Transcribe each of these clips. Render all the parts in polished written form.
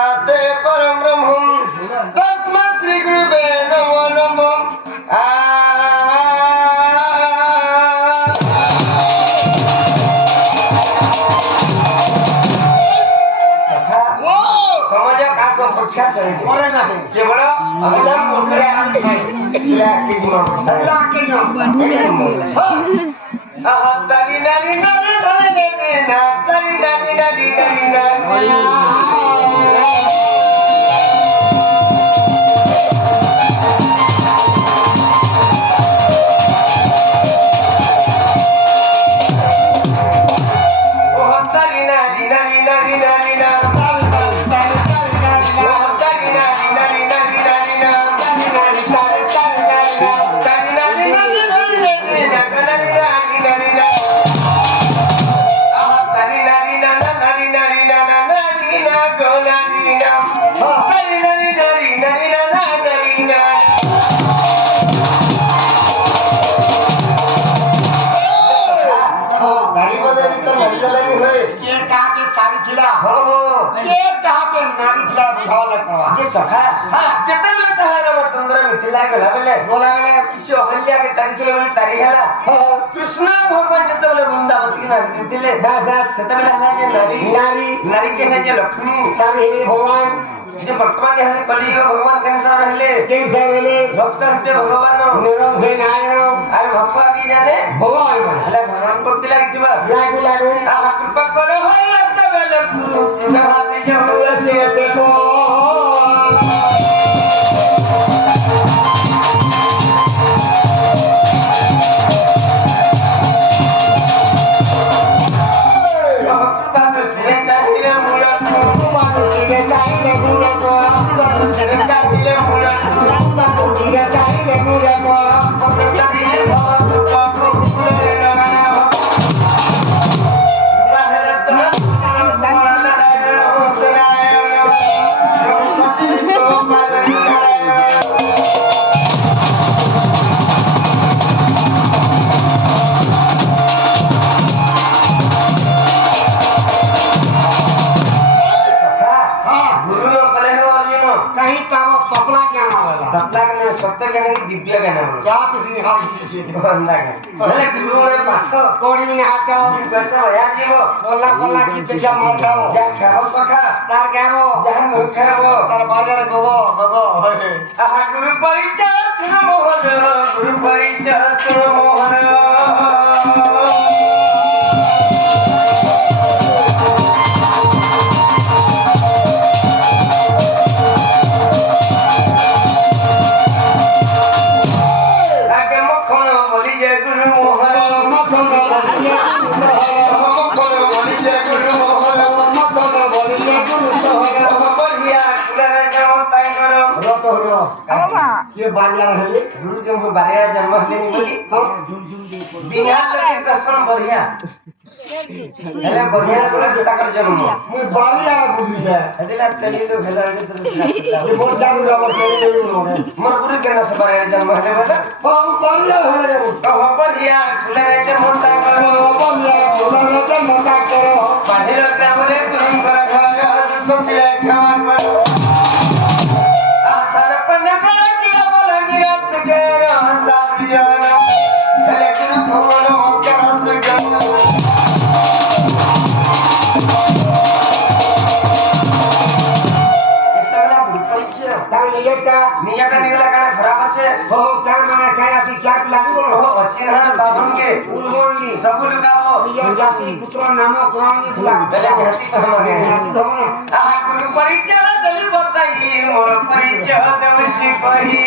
साक्षात् परम ब्रह्म तस्मै श्री गुरुवे नमो नमः। समझ का तो परीक्षा करेंगे करे नहीं केवल अभिधान बोलते हैं लाख के जो तारी नारी नारी नारी ना तारी नारी नारी नारी सखा हां जेतले तहारा मतंद्र मिथिला गला बेले बोला बेले किछ अहल्या के तनके बेले तारी हला कृष्ण भगवान जेतले वृंदावन के नाम दिले दास सेतबेले हला जे नारी नारी के है जे लक्ष्मी तारी भगवान जे वर्तमान है कलियुग भगवान के अनुसार रहले के रहले भक्त हते भगवान निरंजन नारायण अरे भगवान की जाने भगवान हला भगवान को दिला किबा लागू लागू आ कृपा करो हरि अब बेले गुरु भाषे जे होला से देखो दिव्य ज्ञान क्या किसी हाथ की बंदा है भले गुरु ने पाठ कोड़ी ने हाथ बस या जीव बोला बोला की देखा मर जाओ जा खाओ सखा तार गावो जान मुख खाओ तार बाजार गोगो गोगो आहा गुरु परिचय सुन मोहन गुरु परिचय सुन मोहन ये बारिया रहले गुरु के हम बारिया जन्म लेनी बोली बिना के दर्शन बढ़िया हेले बढ़िया बोले जता कर जन्म मैं बारिया बुझी है अदिला तली तो भेला ये बोल जान जाव तली मोर गुरु के न से बारिया जन्म ले बोला हम बारिया है तो हम बढ़िया फुले रे जे मोटा करो बढ़िया फुले रे जे मोटा करो बाहिर ग्राम रे गुरु कर घर सोचे खान करो नियत निगला का खराब আছে हो क्या माने काय आसी क्या लागू हो चिन्ह बाबन के उलमोनी सब लुकाबो नियत जाति पुत्र नाम कोनी थला बेले घाटी धमने आहा गुरु परिचय दली बताई मोर परिचय देवछि कही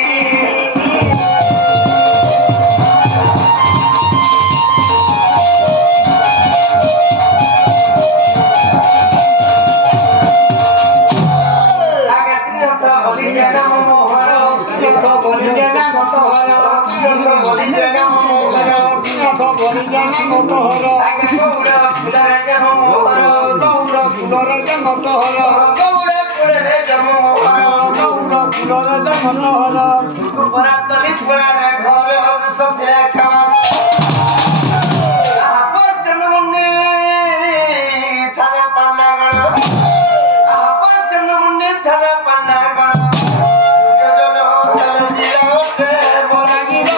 मुन्ने ଥାନା ପାନା କଣ ଯୋଜନ ହଲ ଜିରା ଓଟେ ବରାଗିର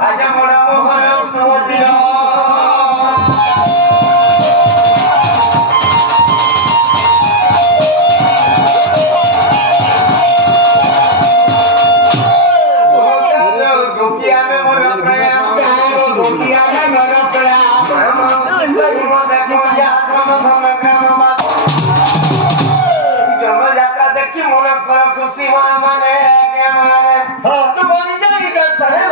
aja moda mohon semua खुशी माने तो बोली जाएगी कसर है